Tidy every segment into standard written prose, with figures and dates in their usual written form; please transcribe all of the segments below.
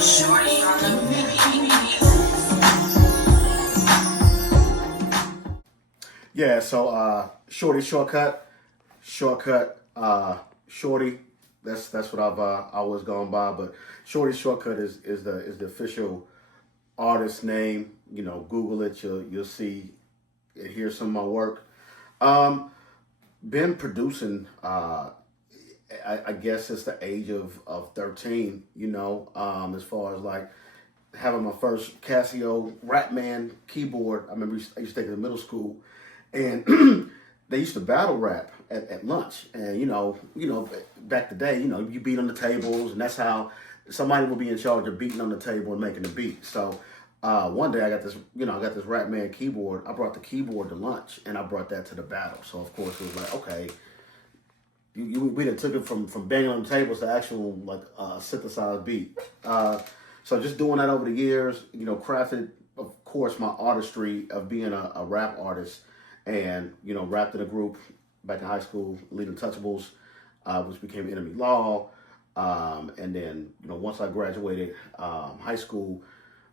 Shorty on the Yeah, so Shorty shortcut, Shorty. That's what I've always gone by. But Shorty shortcut is the official artist name. You know, Google it. You'll see and hear some of my work. Um, been producing. I guess since the age of 13. You know, as far as like having my first Casio Ratman keyboard. I remember I used to take it in middle school, and they used to battle rap at lunch. And back the day, you beat on the tables, and that's how somebody would be in charge of beating on the table and making the beat. So one day I got this, I got this Ratman keyboard. I brought the keyboard to lunch, and I brought that to the battle. So of course it was like, okay, we done took it from banging on the tables to actual like synthesized beat. So just doing that over the years, crafted, of course, my artistry of being a rap artist, and rapped in a group back in high school, Lead Untouchables, which became Enemy Law, and then once I graduated high school,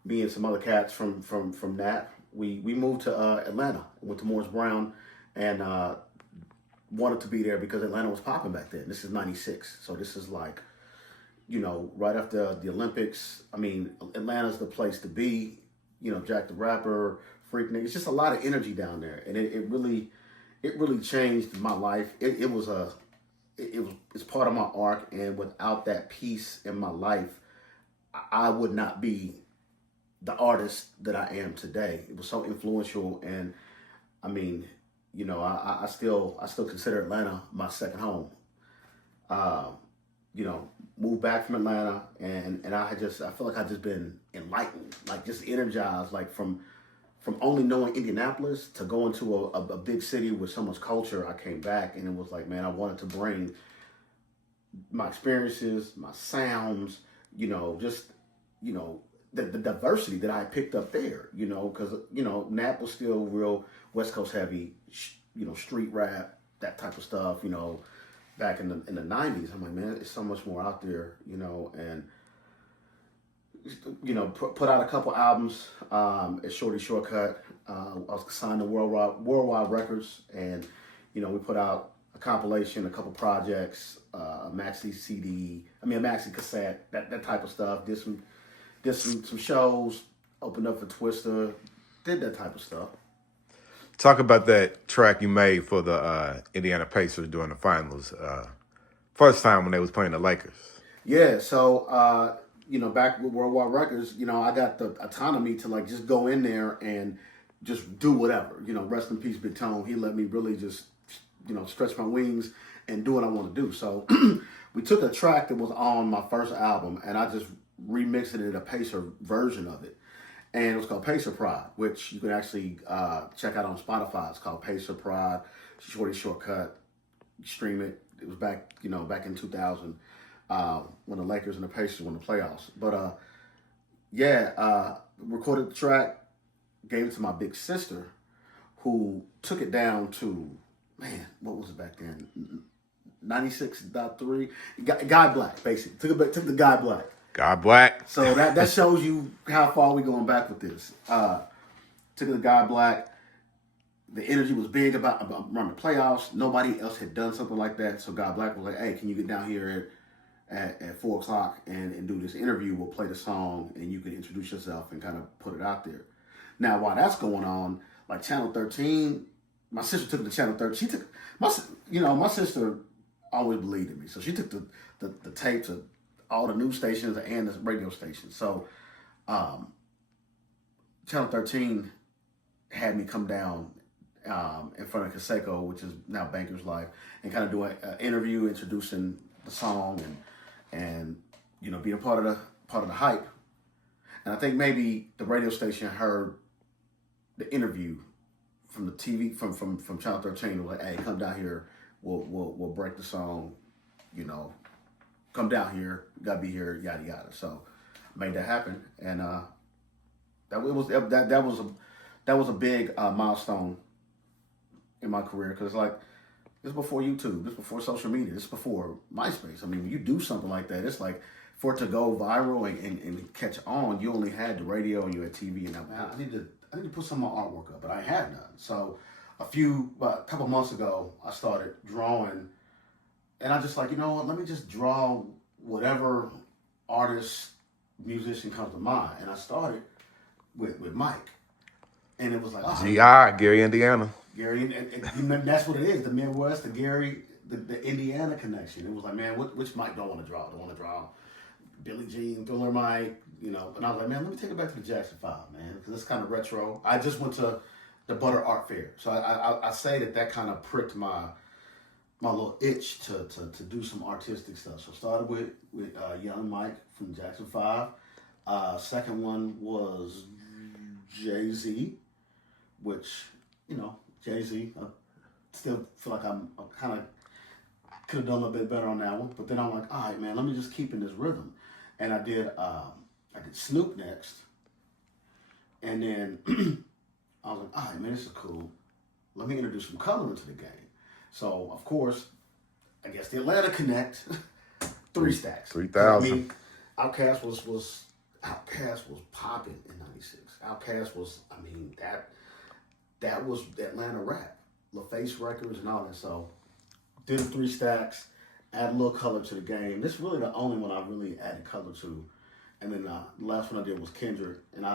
me and some other cats from that, we moved to Atlanta, went to Morris Brown, and wanted to be there because Atlanta was popping back then. This is '96, so this is like, right after the Olympics. I mean, Atlanta's the place to be. Jack the Rapper, Freaknik. It's just a lot of energy down there, and it really changed my life. It's part of my arc, and without that piece in my life, I would not be the artist that I am today. It was so influential, and I mean, I still consider Atlanta my second home. Uh, moved back from Atlanta, and I feel like I just been enlightened, like just energized, like from only knowing Indianapolis to going to a big city with so much culture. I came back, and it was like, man, I wanted to bring my experiences, my sounds, just the diversity that I picked up there, because Nap was still real West Coast heavy, street rap, that type of stuff, back in the '90s. I'm like, man, it's so much more out there, and put out a couple albums at Shorty Shortcut. I was signed to Worldwide Records, and we put out a compilation, a couple projects, a maxi CD, a maxi cassette, that type of stuff. Did some shows, opened up for Twister, did that type of stuff. Talk about that track you made for the Indiana Pacers during the finals. First time when they was playing the Lakers. Yeah, so back with Worldwide Records, I got the autonomy to like just go in there and just do whatever. Rest in peace, Big Tone. He let me really just stretch my wings and do what I want to do. So we took a track that was on my first album, and I just remixed it in a Pacer version of it. And it was called Pacer Pride, which you can actually check out on Spotify. It's called Pacer Pride, Shorty Shortcut. Stream it. It was back in 2000 when the Lakers and the Pacers won the playoffs. But recorded the track, gave it to my big sister, who took it down to, man, what was it back then? 96.3. Guy Black, basically. Took the Guy Black. God Black. So that shows you how far we going back with this. Took the Guy Black. The energy was big about running the playoffs. Nobody else had done something like that. So Guy Black was like, hey, can you get down here at 4 o'clock and do this interview? We'll play the song, and you can introduce yourself and kind of put it out there. Now, while that's going on, like Channel 13, my sister took it to Channel 13. She took, my sister always believed in me. So she took the tapes of all the news stations and the radio stations. So Channel 13 had me come down in front of Conseco, which is now Banker's Life, and kind of do an interview introducing the song and being a part of the hype. And I think maybe the radio station heard the interview from the TV from Channel 13. Was like, hey, come down here. We'll break the song. Come down here. You gotta be here. Yada yada. So made that happen, and that was a big milestone in my career, because like, this is before YouTube, this is before social media, this is before MySpace. I mean, when you do something like that, it's like for it to go viral and catch on, you only had the radio and you had TV. And I need to put some of my artwork up, but I had none. So a couple months ago, I started drawing, and I just like, you know what? Let me just draw whatever artist, musician comes to mind. And I started with Mike, and it was like, oh, GI, Gary, Indiana. Gary, and that's what it is. The Midwest, the Gary, the Indiana connection. It was like, man, which Mike don't want to draw? Don't want to draw Billie Jean, Thriller Mike, you know. And I was like, man, let me take it back to the Jackson 5, man, because it's kind of retro. I just went to the Butter Art Fair, so I say that kind of pricked my little itch to do some artistic stuff. So I started with Young Mike from Jackson 5. Second one was Jay-Z, which, you know, Jay-Z, I still feel like I'm kind of could have done a little bit better on that one. But then I'm like, all right, man, let me just keep in this rhythm. And I did Snoop next. And then I was like, all right, man, this is cool. Let me introduce some color into the game. So, of course, I guess the Atlanta Connect, 3 stacks. 3,000. I mean, Outkast was popping in '96. Outkast was, I mean, that was Atlanta rap, LaFace Records and all that. So, did the 3 stacks, add a little color to the game. This is really the only one I really added color to. And then the last one I did was Kendrick, and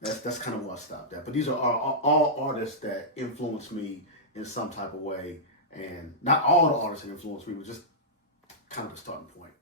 that's kind of where I stopped at. But these are all artists that influenced me in some type of way, and not all the artists that influenced me, but just kind of the starting point.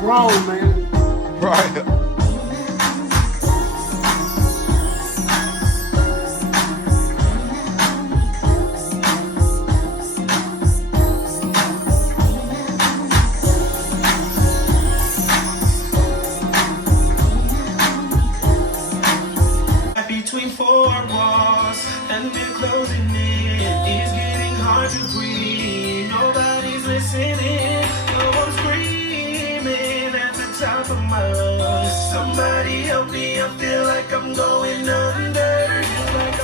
Grown, man. Right. Between 4 walls and we're closing in. It's getting hard to breathe. Nobody's listening. No one's screaming at the top of my lungs. Somebody help me, I feel like I'm going under. Like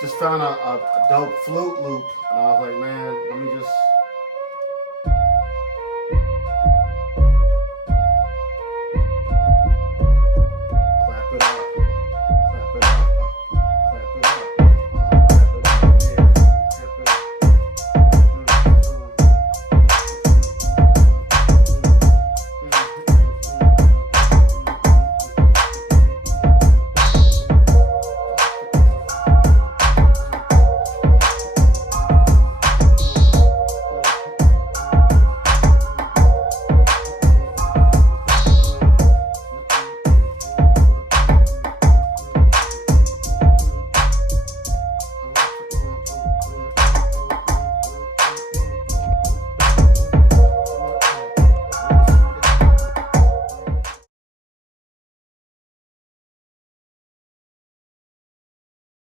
just found a dope flute loop, and I was like, man, let me just